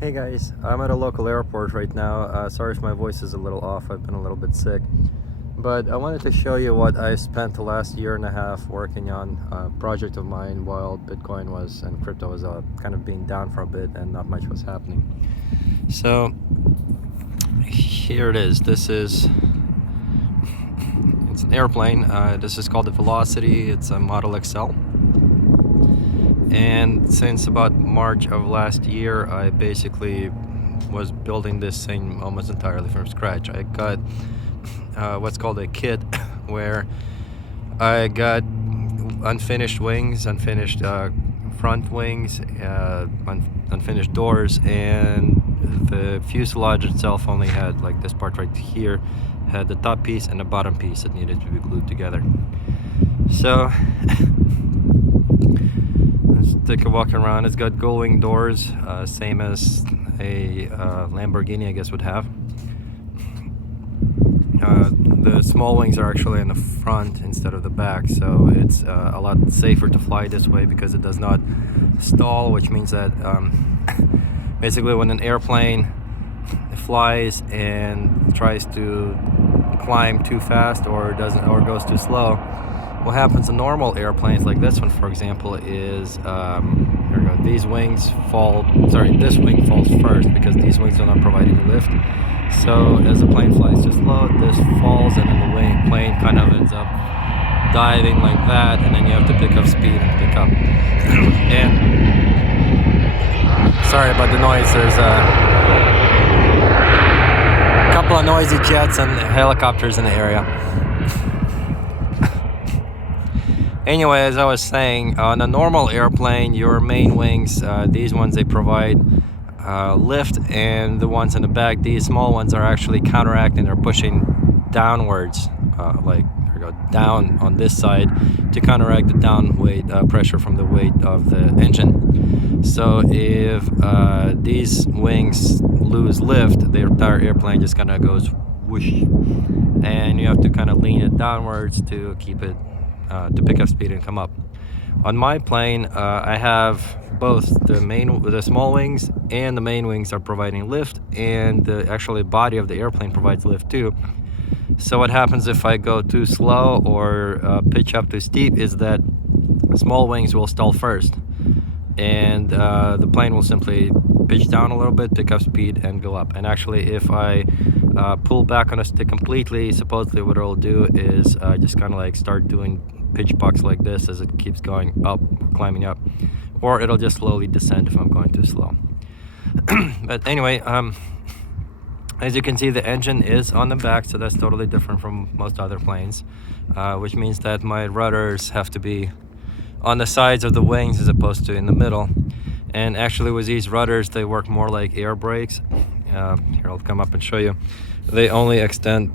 Hey guys, I'm at a local airport right now. Sorry if my voice is a little off, I've been a little bit sick. But I wanted to show you what I spent the last year and a half working on a project of mine while Bitcoin was and crypto was kind of being down for a bit and not much was happening. So here it is. It's an airplane. This is called the Velocity. It's a Model XL. And since about March of last year, I basically was building this thing almost entirely from scratch. I got what's called a kit, where I got unfinished wings, unfinished front wings, unfinished doors, and the fuselage itself only had, like this part right here, had the top piece and the bottom piece that needed to be glued together. So let's take a walk around. It's got gull-wing doors, same as a Lamborghini, I guess, would have. The small wings are actually in the front instead of the back, so it's a lot safer to fly this way because it does not stall, which means that basically when an airplane flies and tries to climb too fast or goes too slow, what happens in normal airplanes like this one, for example, is here we go. These wings fall. Sorry, this wing falls first because these wings do not provide any lift. So as the plane flies too slow, this falls, and then the plane kind of ends up diving like that, and then you have to pick up speed and pick up. And sorry about the noise. There's a couple of noisy jets and helicopters in the area. Anyway, as I was saying, on a normal airplane, your main wings, these ones, they provide lift, and the ones in the back, these small ones, are actually counteracting. They're pushing downwards, like there we go, down on this side to counteract the down weight pressure from the weight of the engine. So if these wings lose lift, the entire airplane just kind of goes whoosh, and you have to kind of lean it downwards to keep it to pick up speed and come up. On my plane, I have both the small wings and the main wings are providing lift, and the actually body of the airplane provides lift too. So what happens if I go too slow or pitch up too steep is that small wings will stall first, and the plane will simply pitch down a little bit, pick up speed, and go up. And actually, if I pull back on a stick completely, supposedly what it'll do is just kind of like start doing pitch bucks like this as it keeps going up, climbing up, or it'll just slowly descend if I'm going too slow. But anyway, as you can see, the engine is on the back, so that's totally different from most other planes, which means that my rudders have to be on the sides of the wings as opposed to in the middle. And actually with these rudders, they work more like air brakes. Here, I'll come up and show you. They only extend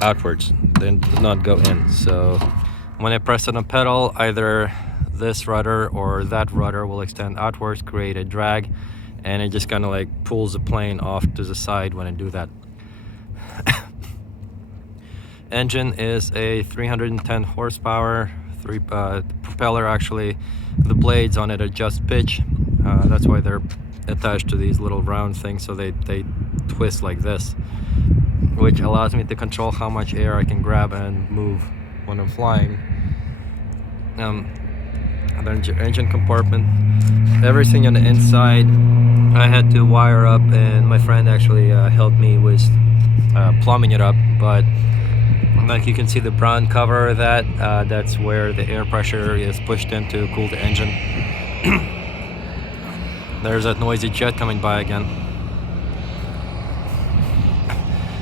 outwards, they do not go in. So when I press on a pedal, either this rudder or that rudder will extend outwards, create a drag, and it just kind of like pulls the plane off to the side when I do that. Engine is a 310 horsepower, propeller. Actually, the blades on it adjust pitch. That's why they're attached to these little round things, so they twist like this, which allows me to control how much air I can grab and move when I'm flying. The engine compartment, everything on the inside I had to wire up, and my friend actually helped me with plumbing it up. But like you can see the brown cover, that's where the air pressure is pushed in to cool the engine. There's that noisy jet coming by again.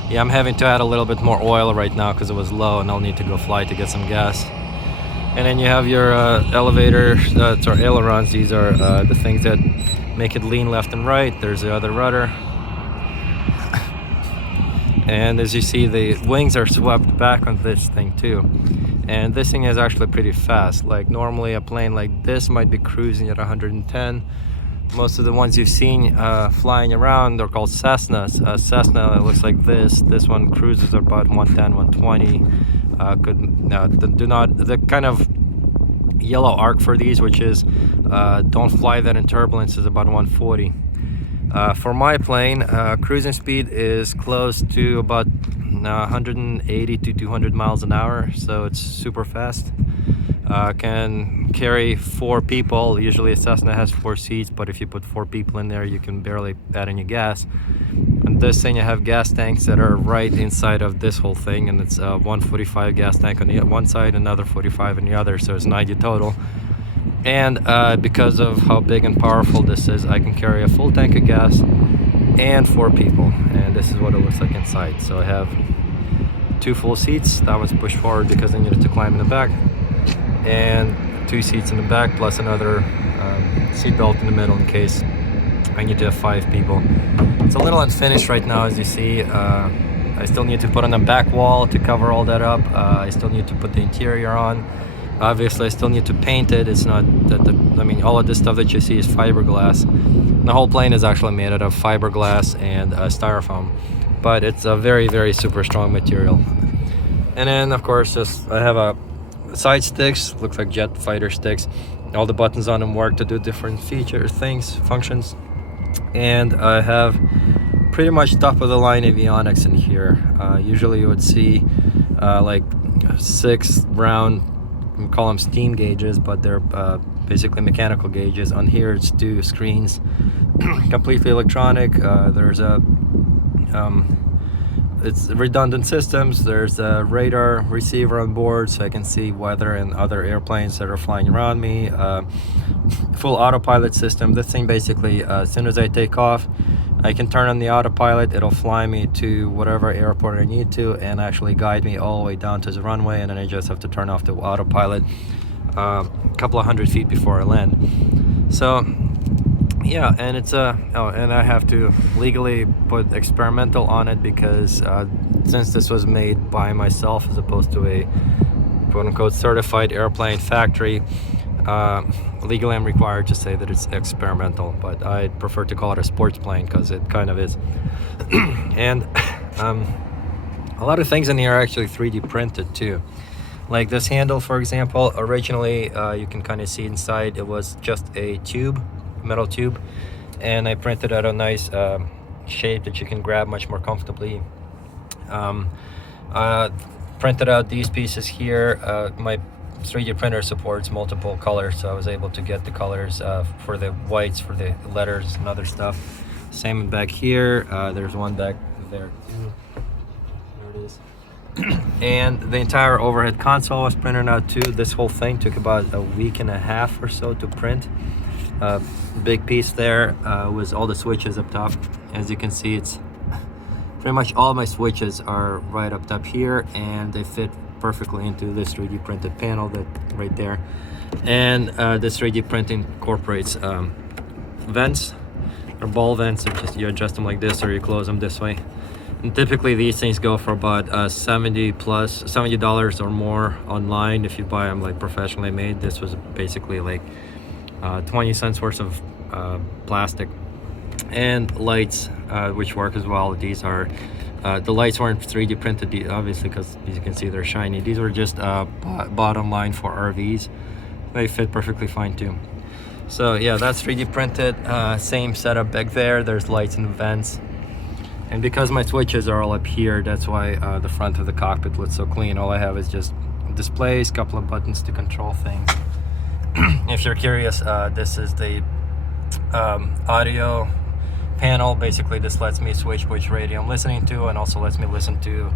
Yeah, I'm having to add a little bit more oil right now because it was low, and I'll need to go fly to get some gas. And then you have your elevator, sorry, ailerons. These are the things that make it lean left and right. There's the other rudder. And as you see, the wings are swept back on this thing too. And this thing is actually pretty fast. Like normally a plane like this might be cruising at 110. Most of the ones you've seen flying around, they're called Cessnas. Cessna looks like this. This one cruises about 110, 120. The kind of yellow arc for these, which is don't fly that in turbulence, is about 140. For my plane, cruising speed is close to about 180 to 200 miles an hour, so it's super fast. Can carry 4 people. Usually a Cessna has 4 seats, but if you put 4 people in there, you can barely add any gas. And this thing, you have gas tanks that are right inside of this whole thing, and it's 145 gas tank on the one side, another 45 on the other, so it's 90 total. And because of how big and powerful this is, I can carry a full tank of gas and 4 people, and this is what it looks like inside. So I have 2 full seats. That one's pushed forward because I needed to climb in the back, and 2 seats in the back plus another seat belt in the middle in case I need to have 5 people. It's a little unfinished right now, as you see. I still need to put on a back wall to cover all that up. I still need to put the interior on. Obviously, I still need to paint it. It's not that I mean, all of this stuff that you see is fiberglass. The whole plane is actually made out of fiberglass and styrofoam, but it's a very, very super strong material. And then, of course, I have a side sticks, looks like jet fighter sticks. All the buttons on them work to do different features, things, functions. And I have pretty much top of the line avionics in here. Usually you would see like 6 round, we call them steam gauges, but they're basically mechanical gauges. On here it's 2 screens, completely electronic. There's a it's redundant systems. There's a radar receiver on board, so I can see weather and other airplanes that are flying around me. Full autopilot system. This thing basically, as soon as I take off, I can turn on the autopilot. It'll fly me to whatever airport I need to and actually guide me all the way down to the runway, and then I just have to turn off the autopilot a couple of 100 feet before I land. So yeah, and it's and I have to legally put experimental on it because since this was made by myself as opposed to a quote-unquote certified airplane factory, legally I'm required to say that it's experimental, but I prefer to call it a sports plane because it kind of is. And a lot of things in here are actually 3D printed too. Like this handle, for example, originally you can kind of see inside it was just a tube, metal tube, and I printed out a nice shape that you can grab much more comfortably. Printed out these pieces here. My 3D printer supports multiple colors, so I was able to get the colors for the whites, for the letters and other stuff. Same back here. There's one back there too. There it is. And the entire overhead console was printed out too. This whole thing took about a week and a half or so to print. Big piece there was all the switches up top. As you can see, it's pretty much all my switches are right up top here, and they fit perfectly into this 3D printed panel that right there. And this 3D print incorporates vents or ball vents. So just you adjust them like this or you close them this way. And typically these things go for about $70 or more online if you buy them like professionally made. This was basically like 20 cents worth of plastic. And lights, which work as well. These are the lights weren't 3D printed, obviously, because as you can see they're shiny. These were just bottom line for RVs. They fit perfectly fine too. So yeah, that's 3D printed. Same setup back there. There's lights and vents. And because my switches are all up here, that's why the front of the cockpit looks so clean. All I have is just displays, couple of buttons to control things. If you're curious, this is the audio panel. Basically this lets me switch which radio I'm listening to, and also lets me listen to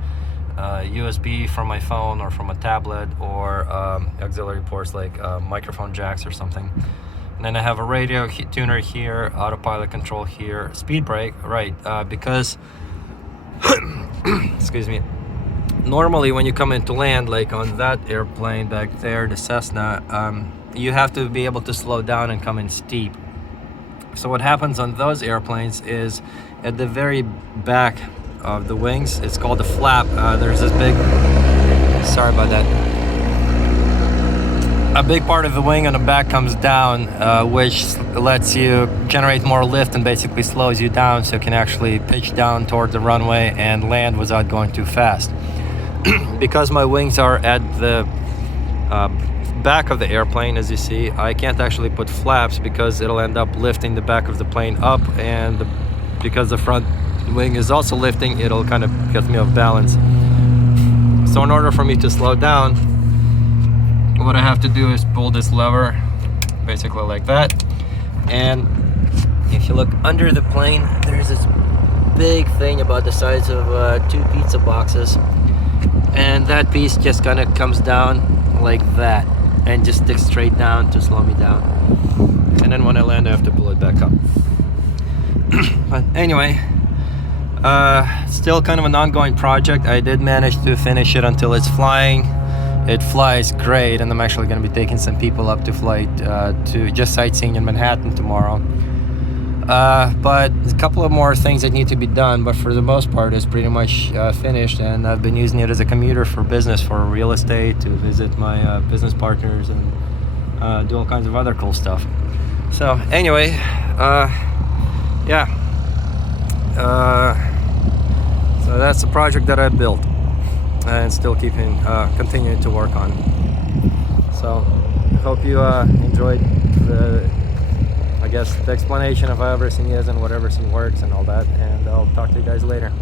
USB from my phone or from a tablet, or auxiliary ports like microphone jacks or something. And then I have a radio tuner here, autopilot control here, speed brake, right, because excuse me, normally when you come into land, like on that airplane back there, the Cessna, you have to be able to slow down and come in steep. So what happens on those airplanes is at the very back of the wings, it's called the flap, there's this big, sorry about that, a big part of the wing on the back comes down, which lets you generate more lift and basically slows you down, so you can actually pitch down toward the runway and land without going too fast. Because my wings are at the back of the airplane, as you see, I can't actually put flaps because it'll end up lifting the back of the plane up, and because the front wing is also lifting, it'll kind of get me off balance. So in order for me to slow down, what I have to do is pull this lever basically like that, and if you look under the plane, there's this big thing about the size of 2 pizza boxes, and that piece just kind of comes down like that and just sticks straight down to slow me down, and then when I land I have to pull it back up. But anyway, still kind of an ongoing project. I did manage to finish it until it's flying. It flies great, and I'm actually going to be taking some people up to flight to just sightseeing in Manhattan tomorrow. But a couple of more things that need to be done, but for the most part it's pretty much finished, and I've been using it as a commuter for business, for real estate, to visit my business partners and do all kinds of other cool stuff. So anyway, yeah, so that's the project that I built and still continuing to work on. So I hope you enjoyed the explanation of how everything is and what everything works and all that, and I'll talk to you guys later.